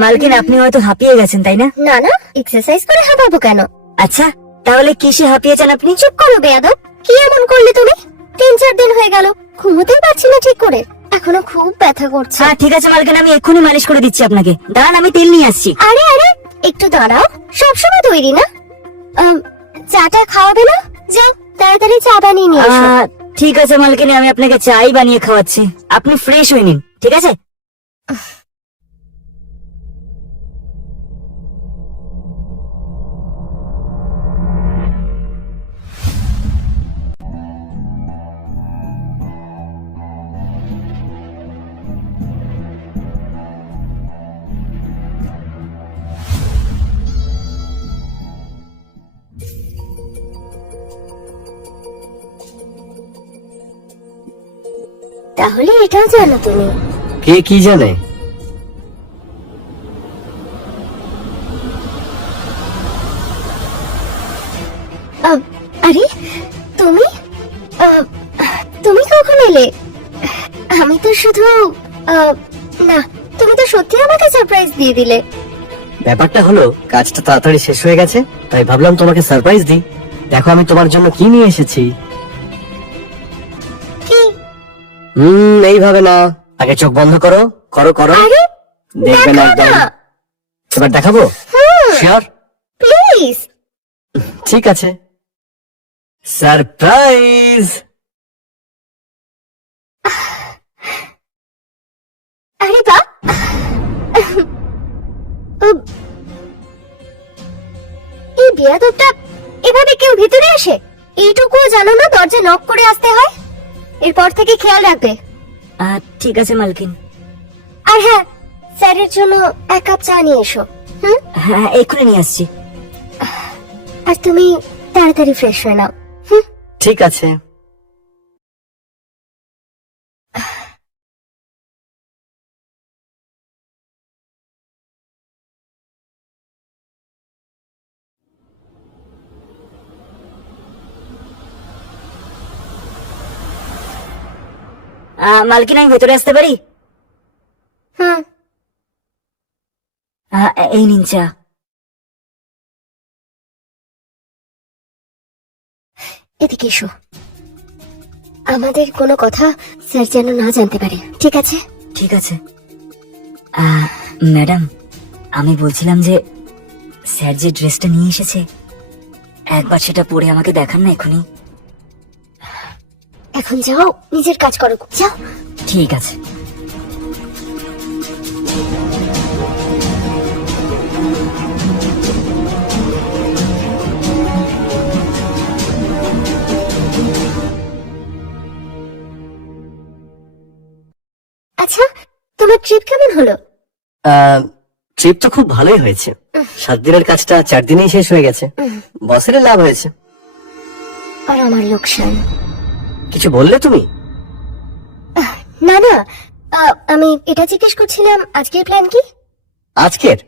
মালকিন, আপনি হয়তো হাঁপিয়ে গেছেন, তাই না? না না, এক্সারসাইজ করে হাঁপাবো কেন? আচ্ছা, তাহলে কিসে হাঁপিয়েছেন আপনি? চুপ করো বেয়াদব, কি এমন করলে তুমি? 3-4 দিন হয়ে গেল, ঘুমোতেই পারছি না ঠিক করে, এখনো খুব ব্যথা করছে। হ্যাঁ ঠিক আছে মালকিন, আমি এক্ষুনি মালিশ করে দিচ্ছি আপনাকে। দাঁড়ান, আমি তেল নিয়ে আসছি। আরে আরে, একটু দাঁড়াও, সবসময় তৈরি না? চাটা খাওয়াবে না? যাও তাড়াতাড়ি চা বানিয়ে নিয়ে এসো। ঠিক আছে মালকিন, আমি আপনাকে চাই বানিয়ে খাওয়াচ্ছি, আপনি ফ্রেশ হয়ে নিন, ঠিক আছে? তাহলে এটাও জানো তুমি? কে কি জানে? আরে তুমি তুমি কখন এলে? আমি তো শুধু না, তুমি তো সত্যি আমাকে সারপ্রাইজ দিয়ে দিলে। ব্যাপারটা হলো, কাজটা তাড়াতাড়ি শেষ হয়ে গেছে, তাই ভাবলাম তোমাকে সারপ্রাইজ দিই। দেখো আমি তোমার জন্য কি নিয়ে এসেছি। কি? এইভাবে না, আগে চোখ বন্ধ করো, করো করো। আরে দেখবে না দেখাও একদম। না। এবার দেখাবো? শিওর? প্লিজ। ঠিক আছে, সারপ্রাইজ। আরে বাহ, এই বেয়াদবটা এভাবে কেউ ভিতরে আসে? এইটুকুও জানো না দরজা নক করে আসতে হয়? এরপর থেকে খেয়াল রাখবে। ঠিক আছে মালকিন। আর হ্যাঁ, স্যারের জন্য 1 কাপ চা নিয়ে এসো। হ্যাঁ এক্ষুনি নিয়ে আসছি। আর তুমি তাড়াতাড়ি ফ্রেশ হয়ে নাও। ঠিক আছে। মালকিন, আমি ভেতরে আসতে পারি? এই নিন চা। এদিকে এসো, আমাদের কোনো কথা স্যার যেন না জানতে পারে, ঠিক আছে? ঠিক আছে। ম্যাডাম, আমি বলছিলাম যে স্যার যে ড্রেসটা নিয়ে এসেছে, একবার সেটা পরে আমাকে দেখান না এখনই। এখন যাও, নিজের কাজ করো, যাও। ঠিক আছে। আচ্ছা, তোমার ট্রিপ কেমন হলো? ট্রিপ তো খুব ভালোই হয়েছে। 7 দিনের কাজটা 4 দিনেই শেষ হয়ে গেছে। বসের লাভ হয়েছে। আর আমার লোকসান। কিছু বললে তুমি? না না, আমি এটা জিজ্ঞেস করছিলাম, আজকের প্ল্যান কি? আজকের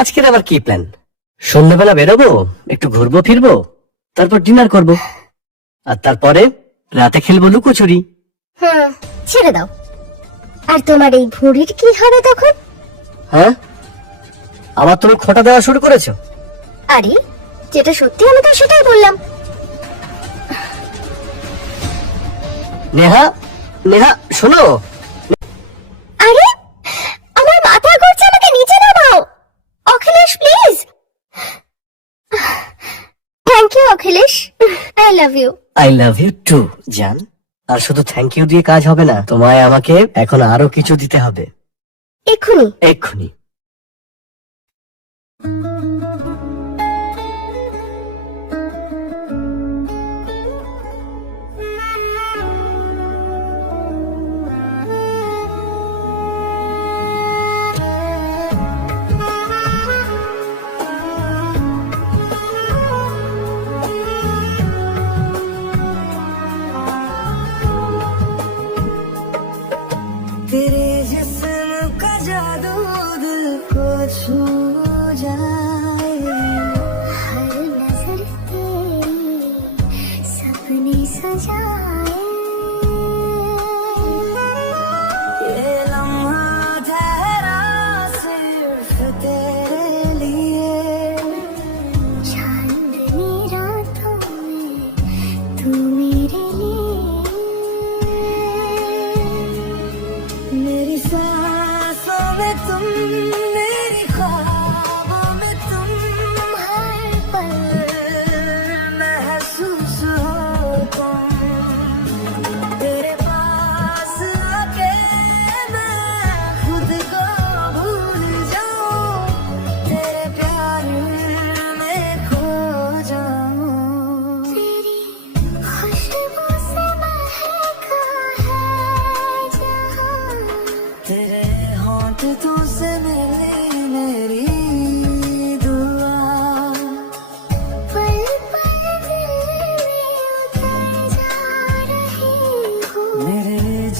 আজকের আবার কি প্ল্যান? সন্ধ্যাবেলা বেরোবো, একটু ঘুরবো ফিরবো, তারপর ডিনার করব, আর তারপরে রাতে খেলবো লুকোচুরি। ছেড়ে দাও। আর তোমার এই ভুঁড়ির কি হবে তখন? হ্যাঁ, আবার তুমি খোঁটা দেওয়া শুরু করেছো? আরে যেটা সত্যি আমি তো সেটাই বললাম। নেহা, নেহা শোনো। আরে আমার মাথা ঘুরছে, আমাকে নিচে নামাও। Akhilesh please. Thank you Akhilesh, I love you. I love you too জান। আর শুধু থ্যাংক ইউ দিয়ে কাজ হবে না, তোমায় আমাকে এখন আরো কিছু দিতে হবে। এক্ষুনি? এক্ষুনি। तेरे जिस्म का जादू दिल को छू जाए,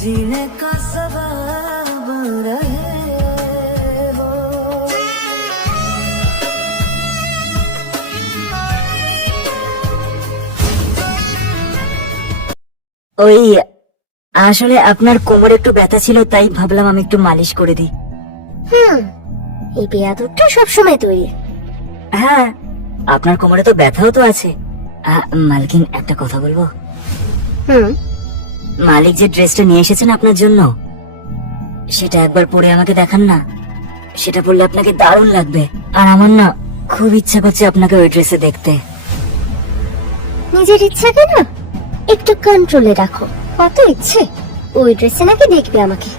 जीने का सबब रहे वो। ওই আসলে আপনার কোমরে একটু ব্যথা ছিল, তাই ভাবলাম আমি একটু মালিশ করে দিই। এই বেয়াদবটা সবসময় তৈরি। হ্যাঁ, আপনার কোমরে তো ব্যথাও তো আছে। মালকিন, একটা কথা বলবো? মালিক যে ড্রেসটা নিয়ে এসেছেন আপনার জন্য, সেটা একবার পরে আমাকে দেখান না। সেটা পরলে আপনাকে দারুণ লাগবে। আর আমার না খুব ইচ্ছা করছে আপনাকে ওই ড্রেসে দেখতে। নিজের ইচ্ছাকে না একটু কন্ট্রোলে রাখো। কত ইচ্ছে ওই ড্রেসে নাকি দেখবে আমাকে।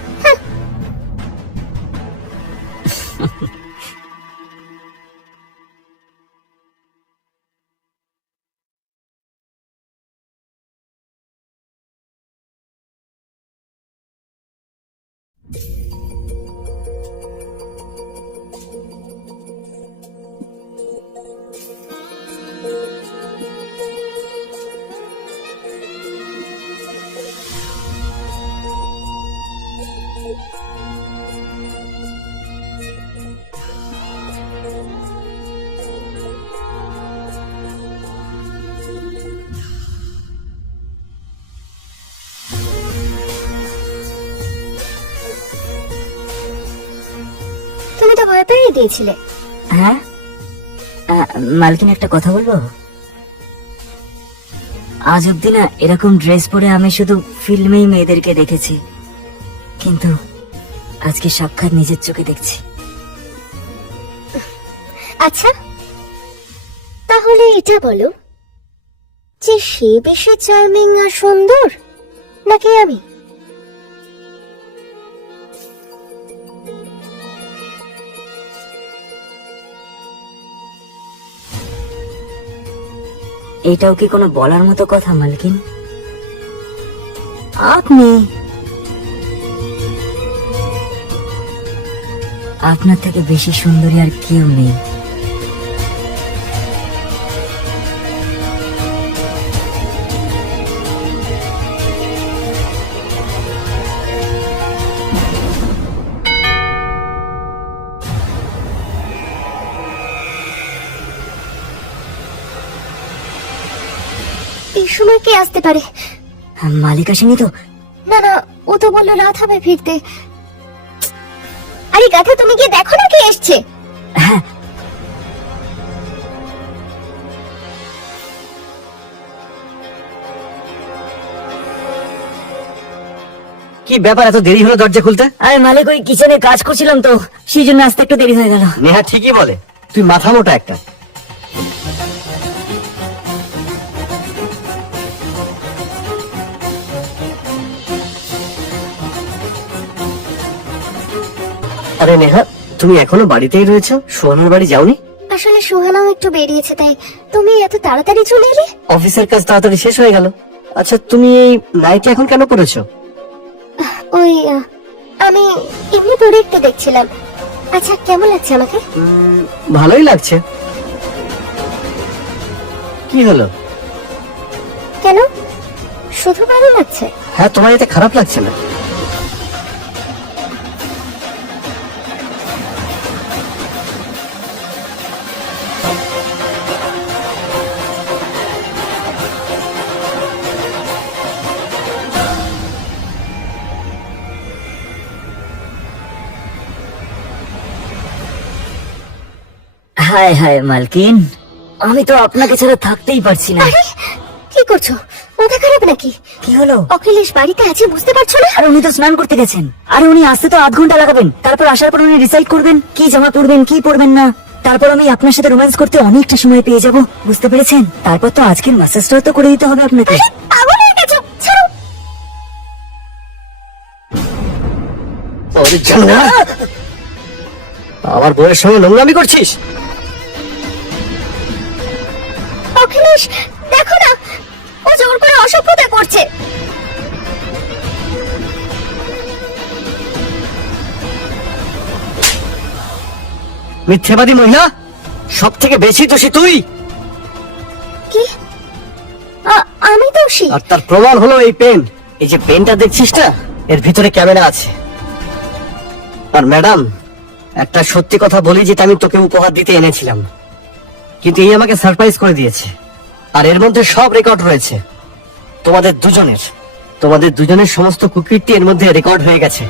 তুমি তো ভয় পেয়ে দিয়েছিলে। হ্যাঁ, মালকিন একটা কথা বলবো? আজ অব্দি না এরকম ড্রেস পরে আমি শুধু ফিল্মেই মেয়েদেরকে দেখেছি, কিন্তু আজকে সাক্ষাৎ নিজের চোখে দেখছি। আচ্ছা, তাহলে এটা বলো যে সে বেশি চার্মিং আর সুন্দর নাকি আমি? এটাও কি কোনো বলার মতো কথা মালকিন? আপনি আপনার থেকে বেশি সুন্দরী আর কেউ নেই। এই সময় কে আসতে পারে? মালিক আসেনি তো? না না, ও তো বললো রাত হবে ফিরতে। আরে গাধা, তুমি গিয়ে দেখো না কে এসছে। হ্যাঁ, কি ব্যাপার, এত দেরি হলো দরজা খুলতে? আরে মালিক, ওই কিচেনে কাজ করছিলাম তো, সেই জন্য আসতে একটু দেরি হয়ে গেল। নেহা ঠিকই বলে, তুই মাথা মোটা একটা। আরে নেহা, তুমি এখনো বাড়িতেই রয়েছো? সোহানার বাড়ি যাওনি? আসলে সুহানাও একটু বেরিয়েছে, তাই। তুমি এত তাড়াতাড়ি চলে এলে? অফিসের কাজ তাড়াতাড়ি শেষ হয়ে গেল। আচ্ছা, তুমি এই নাইটি এখন কেন পরেছো? ওই আমি এমনি পরে একটু দেখছিলাম। আচ্ছা, কেমন লাগছে আমাকে? ভালোই লাগছে। কি হলো? কেন, শুধু ভালো লাগছে? হ্যাঁ, তোমার এতে খারাপ লাগছে না? হায় হায় মালকিন, আমি তো আপনাকে ছাড়া থাকতেই পারছি না। আরে কি করছো? মাথা খারাপ নাকি? কি হলো? অখিলেশ বাড়িতে আছে, বুঝতে পারছো না? আর উনি তো স্নান করতে গেছেন। আর উনি আসতে তো আধ ঘন্টা লাগাবেন। তারপর আসার পর উনি ডিসাইড করবেন কি জামা পরবেন কি পরবেন না। তারপর আমি আপনার সাথে রোম্যান্স করতে অনেকটা সময় পেয়ে যাব, বুঝতে পেরেছেন? তারপর তো আজকের ম্যাসেজটাও তো করে দিতে হবে আপনাকে। আরে পাগল হয়ে গেছো, ছাড়ো। ওরে জানা, আমার বউয়ের সঙ্গে নোংরামি করছিস? অখিলেশ, দেখো না, ও জোর করে অসভ্যতা করছে। মিথ্যেবাদী মহিলা, সব থেকে বেশি দোষী তুই। কি? আমি দোষী? আর তার প্রমাণ হলো এই পেন। এই যে পেনটা দেখছিস না, এর ভিতরে ক্যামেরা আছে। আর ম্যাডাম, একটা সত্যি কথা বলি, যেটা আমি তোকে উপহার দিতে এনেছিলাম, কিন্তু এই আমাকে সারপ্রাইজ করে দিয়েছে। আর এর মধ্যে সব রেকর্ড রয়েছে তোমাদের দুজনের সমস্ত কুকীর্তি এর মধ্যে রেকর্ড হয়ে গেছে।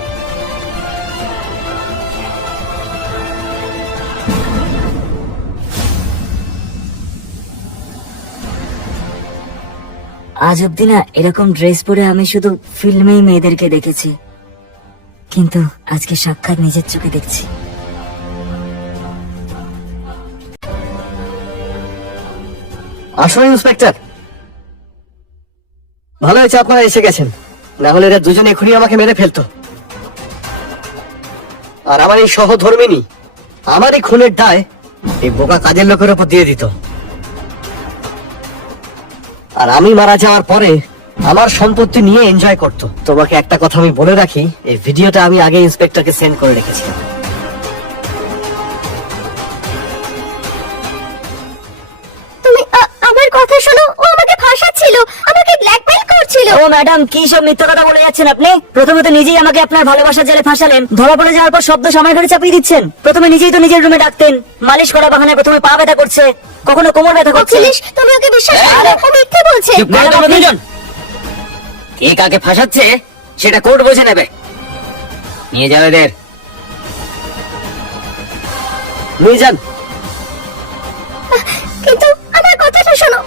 আজ অব্দি না এরকম ড্রেস পরে আমি শুধু ফিল্মেই মেয়েদেরকে দেখেছি, কিন্তু আজকে সাক্ষাৎ নিজের চোখে দেখছি। আসলে ইন্সপেক্টর, ভালো হয়েছে আপনারা এসে গেছেন, না হলে এরা দুজনে এখনই আমাকে মেরে ফেলতো। আর আমার এই সহধর্মিনী আমার এই খুনের দায় এই বোকা কাজের লোকের উপর দিয়ে দিত। আর আমি মারা যাওয়ার পরে আমার সম্পত্তি নিয়ে এনজয় করতো। তোমাকে একটা কথা আমি বলে রাখি, এই ভিডিওটা আমি আগে ইন্সপেক্টরকে সেন্ড করে রেখেছিলাম। তুমি আমার কথা শোনো, ও আমাকে ফাঁসাচ্ছিল, আমাকে ব্ল্যাকমেইল করছিল। ও ম্যাডাম, কি সব মিথ্যা কথা বলে যাচ্ছেন আপনি? প্রথমে তো নিজেই আমাকে আপনার ভালোবাসার জালে ফাঁসালেন, ধরা পড়ে যাওয়ার পর শব্দ আমার ঘরে চাপিয়ে দিচ্ছেন। প্রথমে নিজেই তো নিজের রুমে ডাকতেন, মালিশ করা বাহানায় প্রথমে পা ব্যথা করছে, কখনো কোমর ব্যথা করছে। অখিলেশ, তুমি ওকে বিশ্বাস করো না, ও মিথ্যে বলছে। চুপ করো তোমরা দুজন। কে কাকে ফাঁসাচ্ছে সেটা কোর্ট বুঝে নেবে। নিয়ে যাও এদের, নিয়ে যান। কিন্তু আমার কথাটা শোনো,